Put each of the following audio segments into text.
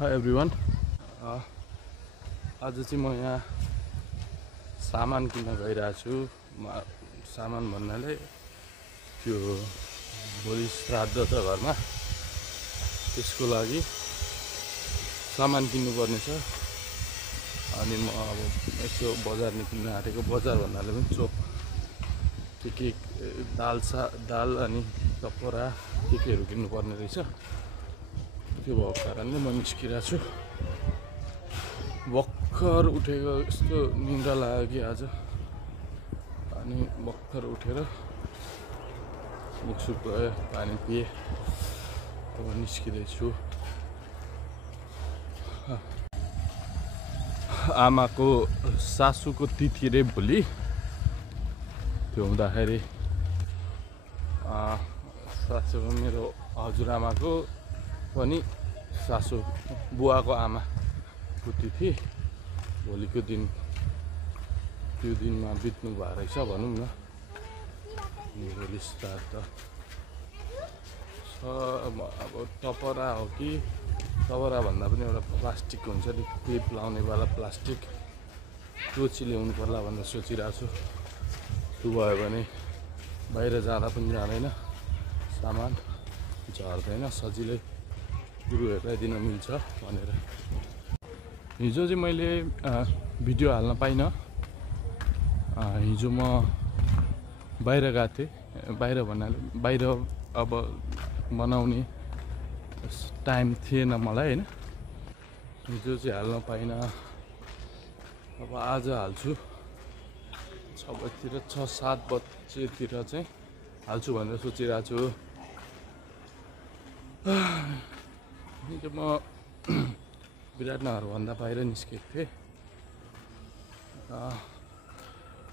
High everyone आज चाहिँ म यहाँ सामान किन्न गइरहेको छु। सामान भन्नाले त्यो भोलि श्राद्ध छ घरमा, त्यसको लागि सामान किन्नुपर्ने छ। अनि म अब यसो बजार निक्लिन आँटेको। बजार भन्नाले पनि चोक के दाल अनि टपरा केहरू किन्नुपर्ने रहेछ। त्यो भएको कारणले म निस्किरहेको छु। भर्खर उठेको, यस्तो निन्द्रा लाग्यो कि आज। अनि भर्खर उठेर मुखसुख गयो, पानी पिएँ, अब निस्किँदैछु। आमाको सासूको तिथि रे भोलि। त्यो हुँदाखेरि सासूको मेरो हजुरआमाको पनि सासू बुवाको आमाको तिथि भोलिको दिन, त्यो दिनमा बित्नु भएको रहेछ भनौँ न। भोलि श्राद्ध छ। अब टपरा हो कि टपरा भन्दा पनि एउटा प्लास्टिक हुन्छ नि, क्लिप लाउनेवाला प्लास्टिक, त्यो चाहिँ ल्याउनु पर्ला भनेर सोचिरहेको छु। त्यो भयो भने बाहिर जाँदा पनि जाँदैन, सामान झर्दैन, सजिलै गुरुहरूलाई दिन मिल्छ भनेर। हिजो चाहिँ मैले भिडियो हाल्न पाइनँ। हिजो म बाहिर गएको थिएँ। बाहिर भन्नाले बाहिर अब बनाउने टाइम थिएन मलाई होइन। हिजो चाहिँ हाल्न पाइनँ। अब आज हाल्छु। 6 बजीतिर, 6-7 बजीतिर चाहिँ हाल्छु भनेर सोचिरहेको छु। हिजो म विराटनगरभन्दा बाहिर निस्केको थिएँ,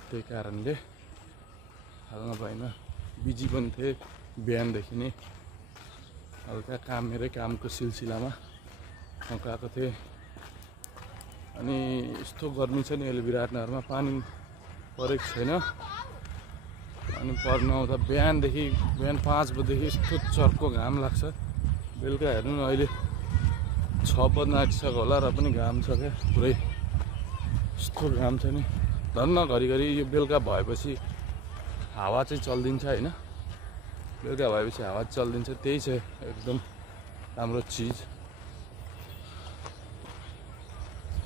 त्यही कारणले हाल्न पाइनँ। बिजी पनि थिएँ बिहानदेखि नै। हल्का काम, मेरै कामको सिलसिलामा म गएको थिएँ। अनि यस्तो गर्मी छ नि अहिले विराटनगरमा, पानी परेको छैन। अनि पर्न आउँदा बिहान 5 बजेदेखि यस्तो चर्को घाम लाग्छ। बेलुका हेर्नु न, अहिले 6 बज्न आँटिसक्यो होला र पनि घाम छ क्या पुरै। यस्तो घाम छ नि। धन्न घरिघरि यो बेलुका भएपछि हावा चाहिँ चल्दिन्छ होइन। बेलुका भएपछि हावा चल्दिन्छ, त्यही छ एकदम राम्रो चिज।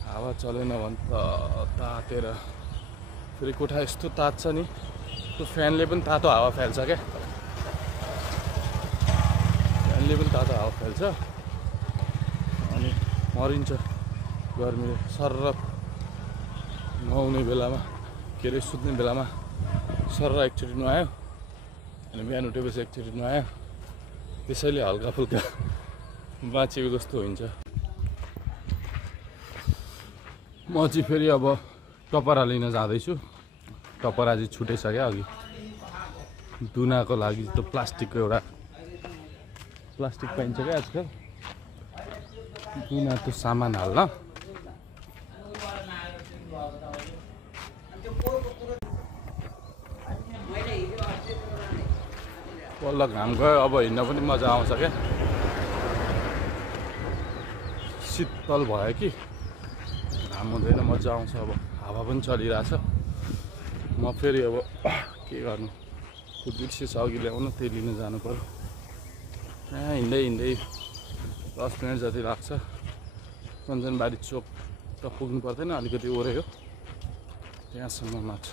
हावा चलेन भने त तातेर फेरि कोठा यस्तो तात्छ नि, त्यो फ्यानले पनि तातो हावा फाल्छ क्या। फ्यानले पनि तातो हावा फाल्छ अनि मरिन्छ गर्मीले। सर्र नुहाउने बेलामा, के अरे सुत्ने बेलामा सर्र एकचोटि नुहायो, अनि बिहान उठेपछि एकचोटि नुहायो, त्यसैले हल्का फुल्का बाँचेको जस्तो हुन्छ। म चाहिँ फेरि अब टपरा लिन जाँदैछु। टपरा चाहिँ छुटेछ क्या अघि। दुनाको लागि त्यो प्लास्टिकको एउटा प्लास्टिक पाइन्छ क्या आजकल, दुना त्यो सामान हाल्न। बल्ल घाम गयो, अब हिँड्न पनि मजा आउँछ क्या। शीतल भयो कि घाम हुँदैन, मजा आउँछ। अब हावा पनि चलिरहेछ। म फेरि अब के गर्नु, त्यो बिर्सेछ अघि ल्याउनु, त्यही लिन जानु पर्यो। यहाँ हिँड्दै 10 मिनट जति लाग्छ। कञ्चनबारी चोक त पुग्नु पर्दैन, अलिकति ओरै हो, त्यहाँसम्ममा छ।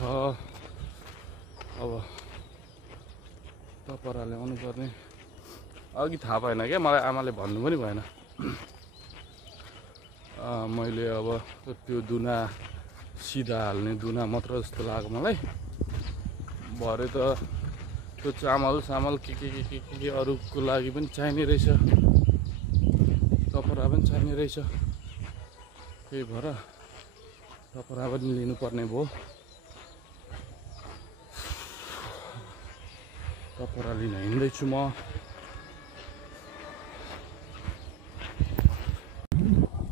अब टपरा ल्याउनु पर्ने। अघि थाहा भएन क्या मलाई, आमाले भन्नु पनि भएन। मैले अब त्यो दुना सिधा हाल्ने दुना मात्र जस्तो लाग्यो मलाई। भरे त त्यो चामल के अरूको लागि पनि चाहिने रहेछ, टपरा पनि चाहिने रहेछ। त्यही भएर टपरा पनि लिनुपर्ने भयो। टपरा लिन हिँड्दैछु म।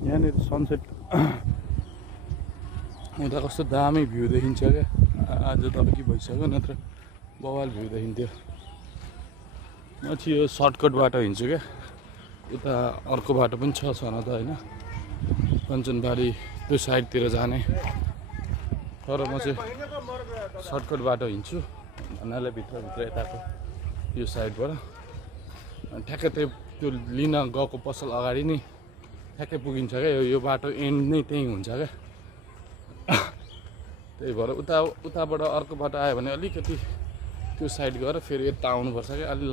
यहाँनिर सनसेट हुँदा कस्तो दामी भ्यू देखिन्छ क्या। आज त अघि भइसक्यो, नत्र बवाल भ्यू देखिन्थ्यो। म चाहिँ यो सर्टकट बाटो हिँड्छु क्या। उता अर्को बाटो पनि छ न त होइन, कञ्चनबारी त्यो साइडतिर जाने। तर म चाहिँ सर्टकट बाटो हिँड्छु भन्नाले भित्रभित्र यताको यो साइडबाट। अनि ठ्याक्कै त्यो लिन गएको पसल अगाडि नै ठ्याक्कै पुगिन्छ क्या, यो बाटो एन्ड नै त्यहीँ हुन्छ क्या। त्यही भएर उताबाट अर्को बाटो आयो भने अलिकति त्यो साइड गएर फेरि यता आउनुपर्छ क्या, अलि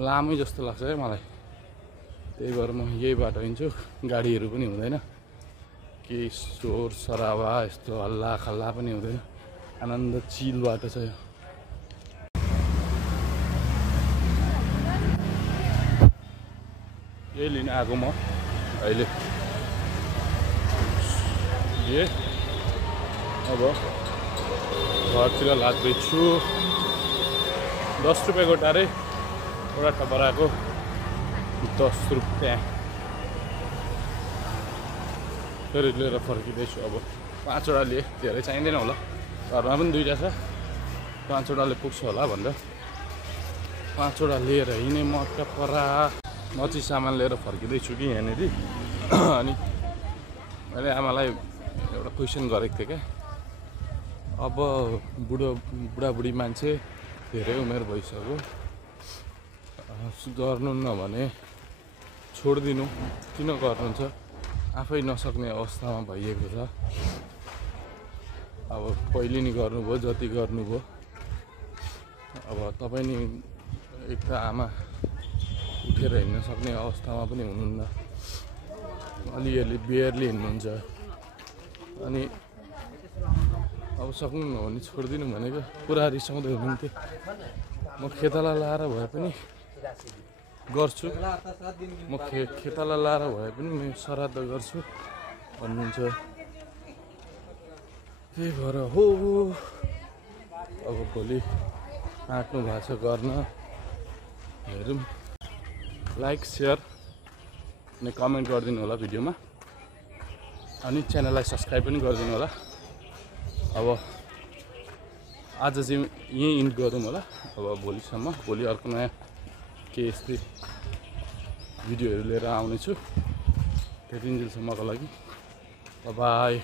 लामै जस्तो लाग्छ क्या मलाई। त्यही भएर म यही बाटो हिँड्छु, गाडीहरू पनि हुँदैन, केही शोर सराबा यस्तो हल्ला खल्ला पनि हुँदैन, आनन्द चिल बाटो छ यो। यही लिन आएको म अहिले। अब घरतिर लाग्दैछु। 10 रुपियाँको टारे एउटा टपराको 10 रुपियाँ फेरि लिएर फर्किँदैछु। अब 5वटा लिए, धेरै चाहिँदैन होला, घरमा पनि 2टा छ, 5वटाले पुग्छ होला भनेर 5वटा लिएर हिँडेँ म टपरा। नची सामान लिएर फर्किँदैछु कि यहाँनिर। अनि मैले आमालाई एउटा क्वेसन गरेको थिएँ क्या, अब बुढाबुढी मान्छे धेरै उमेर भइसक्यो, गर्नु नभने छोडिदिनु, किन गर्नुहुन्छ, आफै नसक्ने अवस्थामा भइएको छ। अब पहिले नि गर्नुभयो जति गर्नुभयो, अब तपाईँ नि एक त आमा उठेर हिँड्न सक्ने अवस्थामा पनि हुनुहुन्न, अलिअलि बियरली हिँड्नुहुन्छ। अनि अब सक्नु भने छोडिदिनु भनेको पुरा रिसाउँदै हुनुहुन्थ्यो। म खेताला लाएर भए पनि गर्छु, म खेताला लाएर भए पनि म श्राद्ध गर्छु भन्नुहुन्छ। त्यही भएर हो अब भोलि आँट्नु भएको छ गर्न। हेरौँ, लाइक सेयर अनि कमेन्ट गरिदिनु होला भिडियोमा, अनि च्यानललाई सब्सक्राइब पनि गरिदिनु होला। अब आज चाहिँ यहीँ इन्ड गरौँ होला, अब भोलि अर्को नयाँ के यस्तै भिडियोहरू लिएर आउनेछु। त्यति दिनसम्मको लागि बाई।